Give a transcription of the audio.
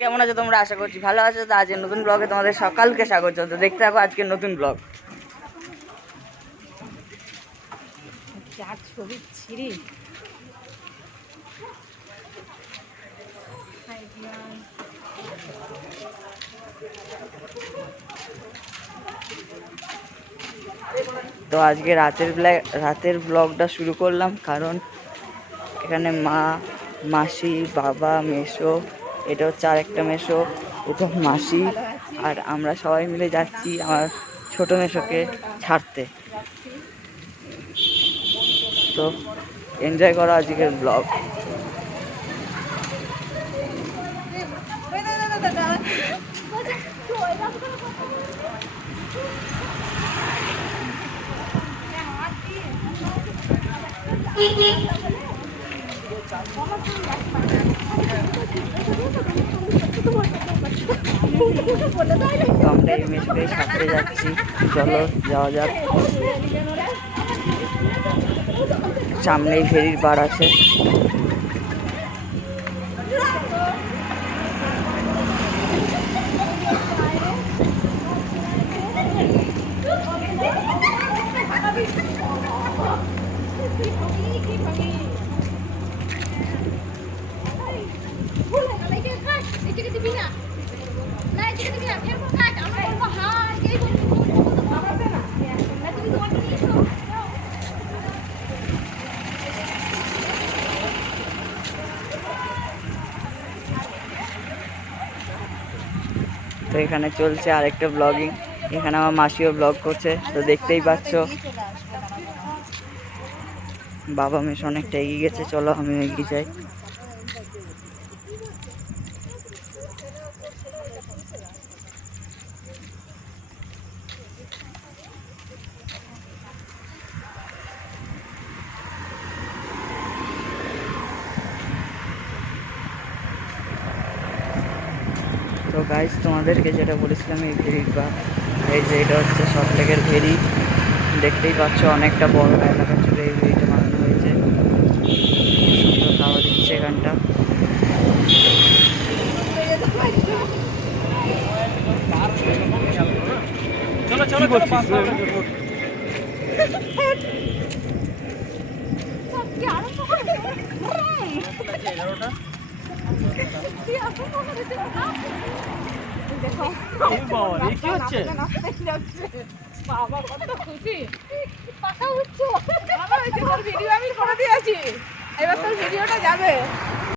কেমন আছো তোমরা? আশা করছি ভালো আছো। তো আজকের নতুন ব্লগে তোমাদের সকালকে স্বাগত। তো দেখতে থাকো আজকের নতুন ব্লগ। তো আজকে রাতের ব্লগটা শুরু করলাম, কারণ এখানে মা, মাসি, বাবা, মেসো, এটা হচ্ছে আরেকটা মেসো, এটা মাসি, আর আমরা সবাই মিলে যাচ্ছি আমার ছোট মেসোকে ছাড়তে। তো এনজয় করো আজকের ব্লগ। তো আমরা এই মেসোকে সাথে যাচ্ছি, চলো যাওয়া যাক। সামনেই ফেরির পাড় আছে। তো এখানে চলছে আরেকটা ব্লগিং, এখানে আমার মাসিও ব্লগ করছে। তো দেখতেই পাচ্ছ বাবা মেশ অনেকটা এগিয়ে গেছে, চলো আমি এগিয়ে যাই। তো গাইজ তোমাদেরকে যেটা বলেছিলাম, এই ভেরির বা এই যে এটা হচ্ছে সল্টলেকের ভেরি। দেখতেই পাচ্ছ অনেকটা বড় এলাকা জুড়ে এই ভেরিটা বানানো হয়েছে। সুন্দর হাওয়া দিচ্ছে এখানটা। বাবা কত খুশি, কথা উঠছো, ভালো হয়েছে, তোর ভিডিও আমি করে দিয়েছি, এবার তোর ভিডিওটা যাবে।